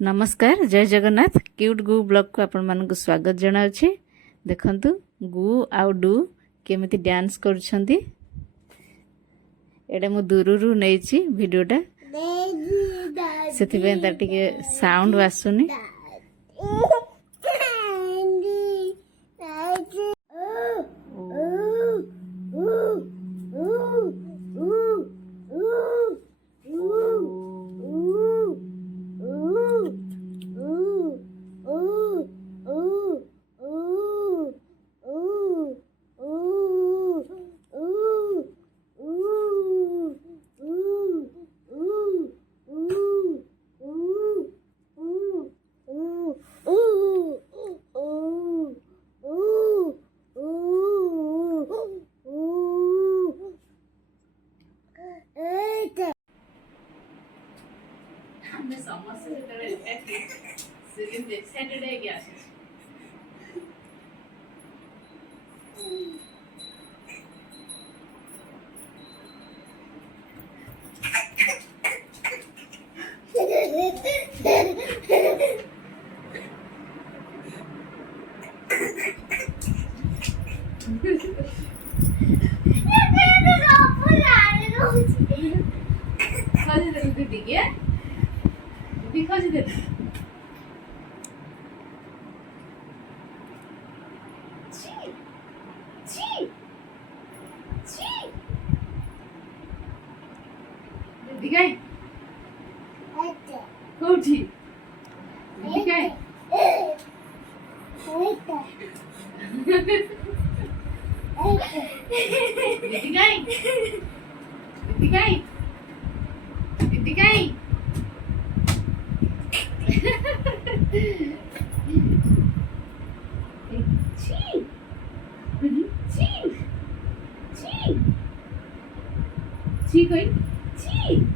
नमस्कार जय जगन्नाथ क्यूट गु ब्लॉग को आपण मानक स्वागत जनाउछि। देखंतु गु आउ डू केमिति डांस करूछंती। एडा मु दूररू नेछि वीडियोटा सेति बें ता टिके साउंड वासुनी। मैं समझ से करे सीरीज एक्साइटेड है क्या because of it. दिखाई कोठी दिखाई दिखाई दिखाई दिखाई ची कोई ची